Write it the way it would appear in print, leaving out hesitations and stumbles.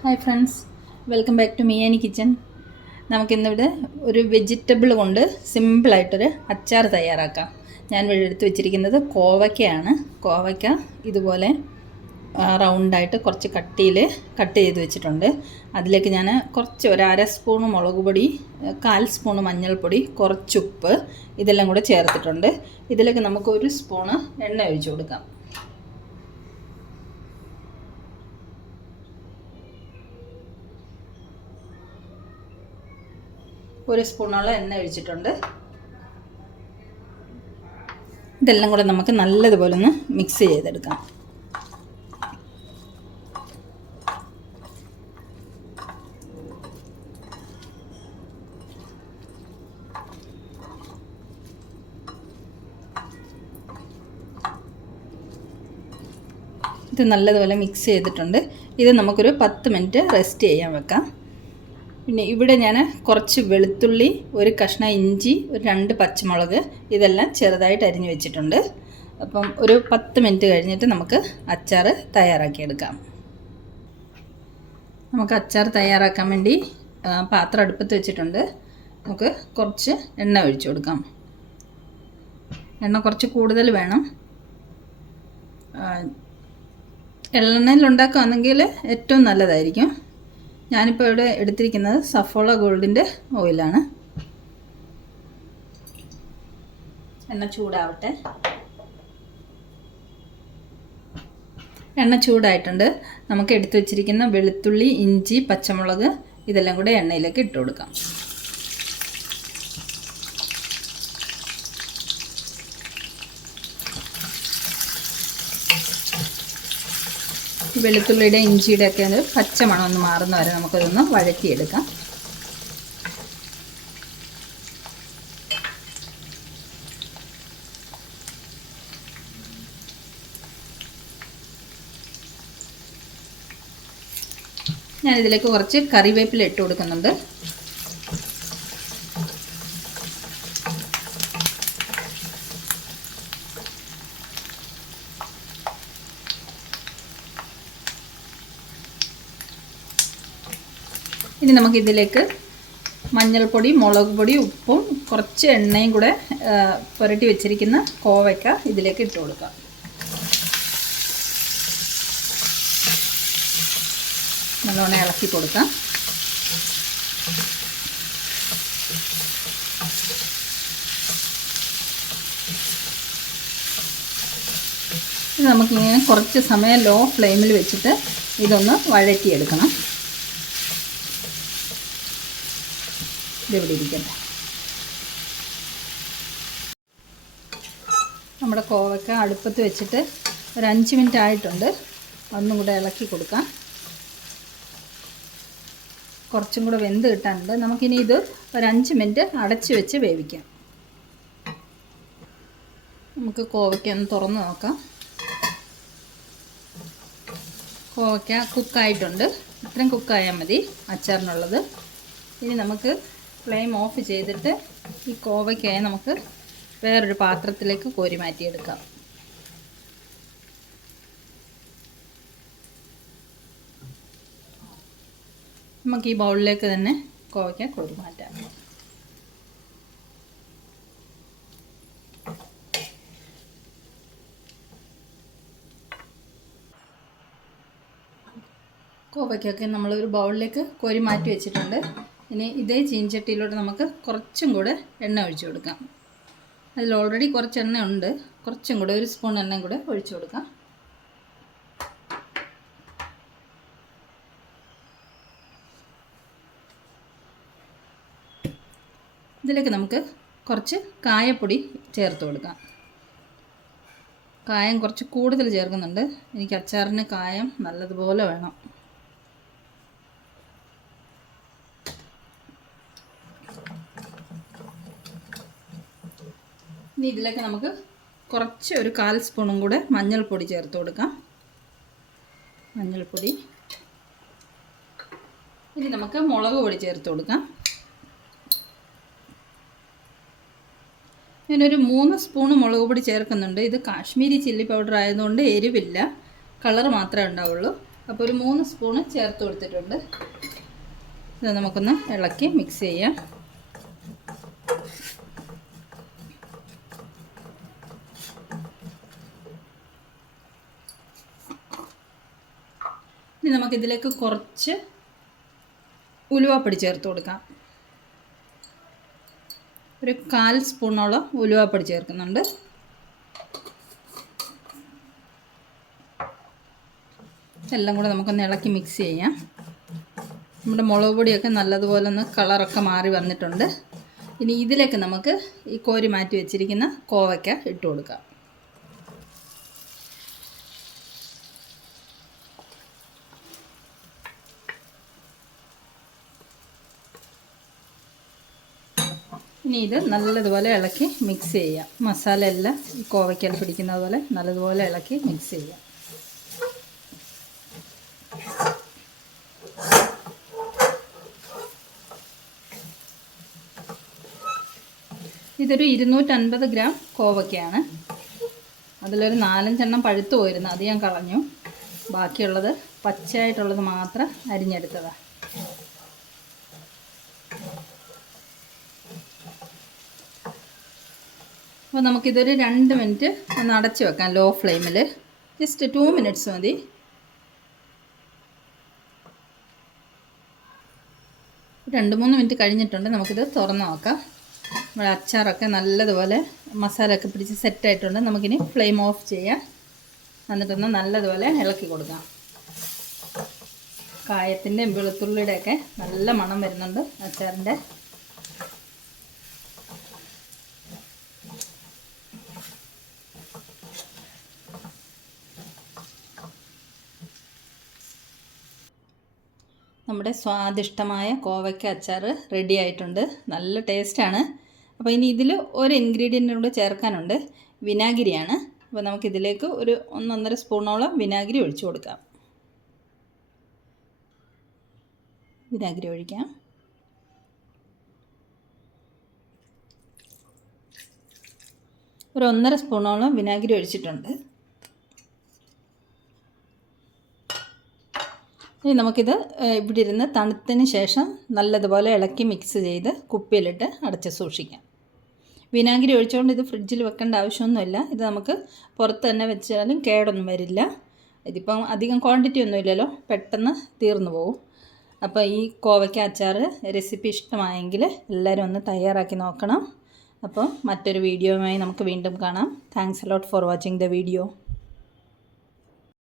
Hi friends, welcome back to Miyani kitchen. നമുക്കിന്നിവിടെ ഒരു vegetable കൊണ്ട് സിമ്പിളായിട്ടൊരു അച്ചാർ തയ്യാറാക്കാം. ഞാൻ ഇവിടെ എടുത്ത് വെച്ചിരിക്കുന്നത് കോവയ്ക്കയാണ്. കോവയ്ക്ക ഇതുപോലെ റൗണ്ടായിട്ട് കുറച്ച് കട്ട് ചെയ്ത് വെച്ചിട്ടുണ്ട്. അതിലേക്ക് ഞാൻ കുറച്ച് ഒരു അര സ്പൂണ് മുളക് പൊടി, 1/4 സ്പൂണ് മഞ്ഞൾപ്പൊടി, കുറച്ചുപ്പ് ഇതെല്ലാം കൂടെ ചേർത്തിട്ടുണ്ട്. ഇതിലേക്ക് നമുക്ക് 1 സ്പൂണ് എണ്ണ ഒഴിച്ച് കൊടുക്കാം. ഒരു സ്പൂണോളം എണ്ണ ഒഴിച്ചിട്ടുണ്ട്. ഇതെല്ലാം കൂടെ നമുക്ക് നല്ലതുപോലെ ഒന്ന് മിക്സ് ചെയ്തെടുക്കാം. ഇത് നല്ലതുപോലെ മിക്സ് ചെയ്തിട്ടുണ്ട്. ഇത് നമുക്കൊരു 10 മിനിറ്റ് റെസ്റ്റ് ചെയ്യാൻ വെക്കാം. പിന്നെ ഇവിടെ ഞാൻ കുറച്ച് വെളുത്തുള്ളി, ഒരു കഷ്ണം ഇഞ്ചി, ഒരു 2 പച്ചമുളക് ഇതെല്ലാം ചെറുതായിട്ട് അരിഞ്ഞു വെച്ചിട്ടുണ്ട്. അപ്പം ഒരു 10 മിനിറ്റ് കഴിഞ്ഞിട്ട് നമുക്ക് അച്ചാർ തയ്യാറാക്കിയെടുക്കാം. നമുക്ക് അച്ചാർ തയ്യാറാക്കാൻ വേണ്ടി പാത്രം അടുപ്പത്ത് വെച്ചിട്ടുണ്ട്. നമുക്ക് കുറച്ച് എണ്ണ ഒഴിച്ചു കൊടുക്കാം. എണ്ണ കുറച്ച് കൂടുതൽ വേണം. എള്ളെണ്ണയിൽ ഉണ്ടാക്കുകയാണെങ്കിൽ ഏറ്റവും നല്ലതായിരിക്കും. ഞാനിപ്പോൾ ഇവിടെ എടുത്തിരിക്കുന്നത് സഫോള ഗോൾഡിൻ്റെ ഓയിലാണ്. എണ്ണ ചൂടാവട്ടെ. എണ്ണ ചൂടായിട്ടുണ്ട്. നമുക്ക് എടുത്തു വച്ചിരിക്കുന്ന വെളുത്തുള്ളി, ഇഞ്ചി, പച്ചമുളക് ഇതെല്ലാം കൂടെ എണ്ണയിലേക്ക് ഇട്ട് കൊടുക്കാം. വെളുത്തുള്ളിയുടെ ഇഞ്ചിയുടെ ഒക്കെ ഒരു പച്ചമണം ഒന്ന് മാറുന്ന വരെ നമുക്കതൊന്ന് വഴറ്റിയെടുക്കാം. ഞാനിതിലേക്ക് കുറച്ച് കറിവേപ്പില ഇട്ട് കൊടുക്കുന്നുണ്ട്. ഇനി നമുക്കിതിലേക്ക് മഞ്ഞൾപ്പൊടി, മുളക് പൊടി, ഉപ്പും കുറച്ച് എണ്ണയും കൂടെ പുരട്ടി വെച്ചിരിക്കുന്ന കോവയ്ക്ക ഇതിലേക്ക് ഇട്ട് കൊടുക്കാം. നല്ലോണം ഇളക്കി കൊടുക്കാം. ഇത് നമുക്കിങ്ങനെ കുറച്ച് സമയം ലോ ഫ്ലെയിമിൽ വെച്ചിട്ട് ഇതൊന്ന് വഴറ്റിയെടുക്കണം. ഇതെവിടെ ഇരിക്കട്ടെ. നമ്മുടെ കോവയ്ക്ക അടുപ്പത്ത് വെച്ചിട്ട് ഒരു 5 മിനിറ്റ് ആയിട്ടുണ്ട്. ഒന്നും കൂടെ ഇളക്കി കൊടുക്കാം. കുറച്ചും കൂടെ വെന്ത് കിട്ടാനുണ്ട്. നമുക്കിനി ഇത് ഒരു 5 മിനിറ്റ് അടച്ച് വെച്ച് വേവിക്കാം. നമുക്ക് കോവയ്ക്ക ഒന്ന് തുറന്ന് നോക്കാം. കോവയ്ക്ക കുക്കായിട്ടുണ്ട്. ഇത്രയും കുക്കായാൽ മതി അച്ചാറിനുള്ളത്. ഇനി നമുക്ക് ഫ്ലെയിം ഓഫ് ചെയ്തിട്ട് ഈ കോവയ്ക്കായി നമുക്ക് വേറൊരു പാത്രത്തിലേക്ക് കോരി മാറ്റിയെടുക്കാം. നമുക്ക് ഈ ബൗളിലേക്ക് തന്നെ കോവയ്ക്ക കോരി മാറ്റാം. കോവയ്ക്കൊക്കെ നമ്മളൊരു ബൗളിലേക്ക് കോരി മാറ്റി വെച്ചിട്ടുണ്ട്. ഇനി ഇതേ ചീൻചട്ടിയിലോട്ട് നമുക്ക് കുറച്ചും കൂടെ എണ്ണ ഒഴിച്ചു കൊടുക്കാം. അതിൽ ഓൾറെഡി കുറച്ച് എണ്ണ ഉണ്ട്. കുറച്ചും കൂടെ 1 സ്പൂൺ എണ്ണയും കൂടെ ഒഴിച്ചു കൊടുക്കാം. ഇതിലേക്ക് നമുക്ക് കുറച്ച് കായപ്പൊടി ചേർത്ത് കൊടുക്കാം. കായം കുറച്ച് കൂടുതൽ ചേർക്കുന്നുണ്ട്. എനിക്ക് അച്ചാറിന് കായം നല്ലതുപോലെ വേണം. ഇനി ഇതിലേക്ക് നമുക്ക് കുറച്ച് ഒരു 1/4 സ്പൂണും കൂടെ മഞ്ഞൾപ്പൊടി ചേർത്ത് കൊടുക്കാം. മഞ്ഞൾപ്പൊടി. ഇനി നമുക്ക് മുളക് പൊടി ചേർത്ത് കൊടുക്കാം. ഞാനൊരു 3 സ്പൂണ് മുളക് പൊടി ചേർക്കുന്നുണ്ട്. ഇത് കാശ്മീരി ചില്ലി പൗഡർ ആയതുകൊണ്ട് എരിവില്ല, കളർ മാത്രമേ ഉണ്ടാവുള്ളൂ. അപ്പോൾ ഒരു 3 സ്പൂണ് ചേർത്ത് കൊടുത്തിട്ടുണ്ട്. ഇത് നമുക്കൊന്ന് ഇളക്കി മിക്സ് ചെയ്യാം. ഇനി നമുക്കിതിലേക്ക് കുറച്ച് ഉലുവാപ്പൊടി ചേർത്ത് കൊടുക്കാം. ഒരു 1/4 സ്പൂണോളം ഉലുവാപ്പൊടി ചേർക്കുന്നുണ്ട്. എല്ലാം കൂടെ നമുക്കൊന്ന് ഇളക്കി മിക്സ് ചെയ്യാം. നമ്മുടെ മുളക് പൊടിയൊക്കെ നല്ലതുപോലെ ഒന്ന് കളറൊക്കെ മാറി വന്നിട്ടുണ്ട്. ഇനി ഇതിലേക്ക് നമുക്ക് ഈ കോരി മാറ്റി വെച്ചിരിക്കുന്ന കോവയ്ക്ക ഇട്ട് കൊടുക്കാം. ഇനി ഇത് നല്ലതുപോലെ ഇളക്കി മിക്സ് ചെയ്യാം. മസാല എല്ലാം ഈ കോവയ്ക്കയിൽ പിടിക്കുന്നത് പോലെ നല്ലതുപോലെ ഇളക്കി മിക്സ് ചെയ്യാം. ഇതൊരു 250 ഗ്രാം കോവയ്ക്കയാണ്. അതിലൊരു 4-5 എണ്ണം പഴുത്തു പോയിരുന്നു, അത് ഞാൻ കളഞ്ഞു. ബാക്കിയുള്ളത് പച്ചയായിട്ടുള്ളത് മാത്രം അരിഞ്ഞെടുത്തതാണ്. അപ്പോൾ നമുക്കിതൊരു 2 മിനിറ്റ് ഒന്ന് അടച്ച് വെക്കാം ലോ ഫ്ലെയിമിൽ. ജസ്റ്റ് 2 മിനിറ്റ്സ് മതി. രണ്ട് 3 മിനിറ്റ് കഴിഞ്ഞിട്ടുണ്ട്. നമുക്കിത് തുറന്ന് നോക്കാം. നമ്മുടെ അച്ചാറൊക്കെ നല്ലതുപോലെ മസാലയൊക്കെ പിടിച്ച് സെറ്റായിട്ടുണ്ട്. നമുക്കിനി ഫ്ലെയിം ഓഫ് ചെയ്യാം. എന്നിട്ടൊന്ന് നല്ലതുപോലെ ഇളക്കി കൊടുക്കാം. കായത്തിൻ്റെയും വെളുത്തുള്ളിയുടെയൊക്കെ നല്ല മണം വരുന്നുണ്ട് അച്ചാറിൻ്റെ. നമ്മുടെ സ്വാദിഷ്ടമായ കോവയ്ക്ക അച്ചാർ റെഡി ആയിട്ടുണ്ട്. നല്ല ടേസ്റ്റാണ്. അപ്പോൾ ഇനി ഇതിൽ ഒരു ഇൻഗ്രീഡിയൻ്റ് കൂടെ ചേർക്കാനുണ്ട്. വിനാഗിരിയാണ്. അപ്പോൾ നമുക്കിതിലേക്ക് ഒരു 1-1.5 സ്പൂണോളം വിനാഗിരി ഒഴിച്ചു കൊടുക്കാം. വിനാഗിരി ഒഴിക്കാം. ഒരു 1.5 സ്പൂണോളം വിനാഗിരി ഒഴിച്ചിട്ടുണ്ട്. ഇനി നമുക്കിത് ഇവിടെ ഇരുന്ന് തണുത്തതിന് ശേഷം നല്ലതുപോലെ ഇളക്കി മിക്സ് ചെയ്ത് കുപ്പിയിലിട്ട് അടച്ച് സൂക്ഷിക്കാം. വിനാഗിരി ഒഴിച്ചുകൊണ്ട് ഇത് ഫ്രിഡ്ജിൽ വെക്കേണ്ട ആവശ്യമൊന്നുമില്ല. ഇത് നമുക്ക് പുറത്ത് തന്നെ വെച്ചാലും കേടൊന്നും വരില്ല. ഇതിപ്പം അധികം ക്വാണ്ടിറ്റി ഒന്നുമില്ലല്ലോ, പെട്ടെന്ന് തീർന്നു പോകും. അപ്പോൾ ഈ കോവയ്ക്ക അച്ചാർ റെസിപ്പി ഇഷ്ടമായെങ്കിൽ എല്ലാവരും ഒന്ന് തയ്യാറാക്കി നോക്കണം. അപ്പോൾ മറ്റൊരു വീഡിയോയുമായി നമുക്ക് വീണ്ടും കാണാം. Thanks a lot for watching the video.